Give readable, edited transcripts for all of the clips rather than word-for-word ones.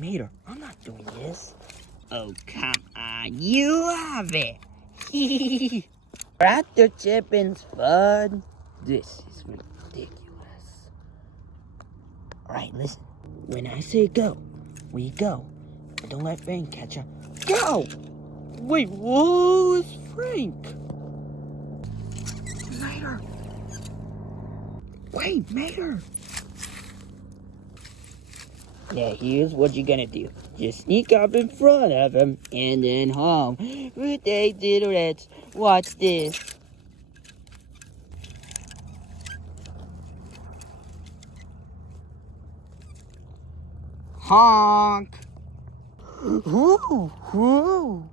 Mater, I'm not doing this. Oh, come on. You love it. Raptor Chippin's fun. This is ridiculous. Alright, listen. When I say go, we go. But don't let Frank catch up. Go! Wait, whoa, it's Frank. Mater. Wait, Mater. Now here's what you're gonna do. Just sneak up in front of him and then home. Good day, diddlerettes. Watch this. Honk. Woo, woo.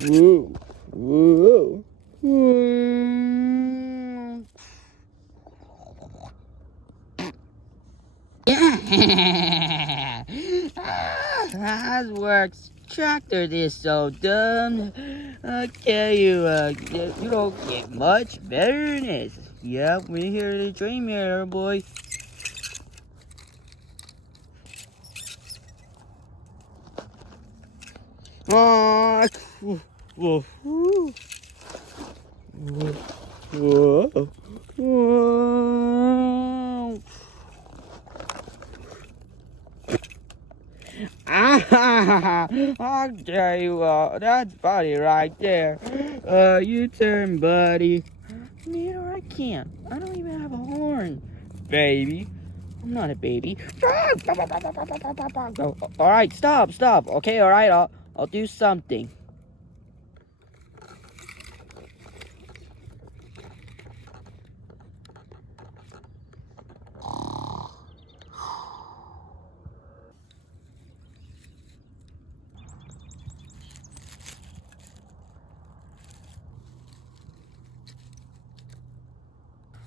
Woo, woo. Woo. Yeah. That works. Tractor is so dumb. I tell you, you don't get much better than this. Yep, we're here to dream here, boy. Ah, whoa, whoa, whoa, whoa. Ah, I'll tell you what, that's Buddy right there. You turn, Buddy. Mater, I can't. I don't even have a horn. Baby. I'm not a baby. Alright, stop. Okay, alright, I'll do something.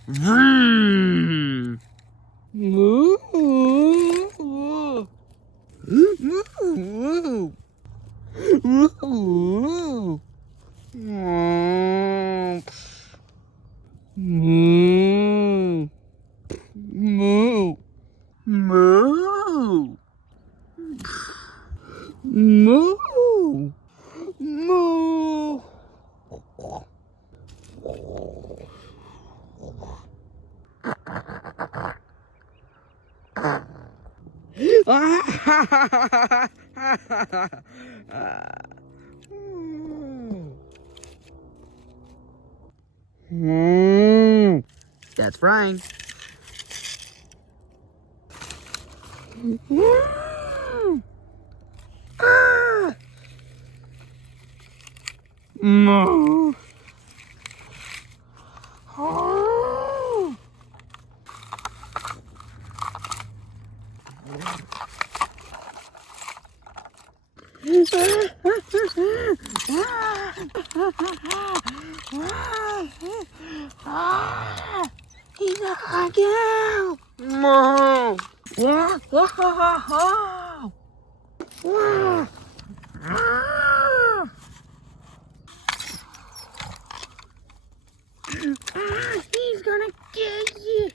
Vroom. Moo. Moo. Moo. Moo. Moo. Moo. Moo. Moo. Moo. That's Frank. No. He's a girl. No. He's gonna get you.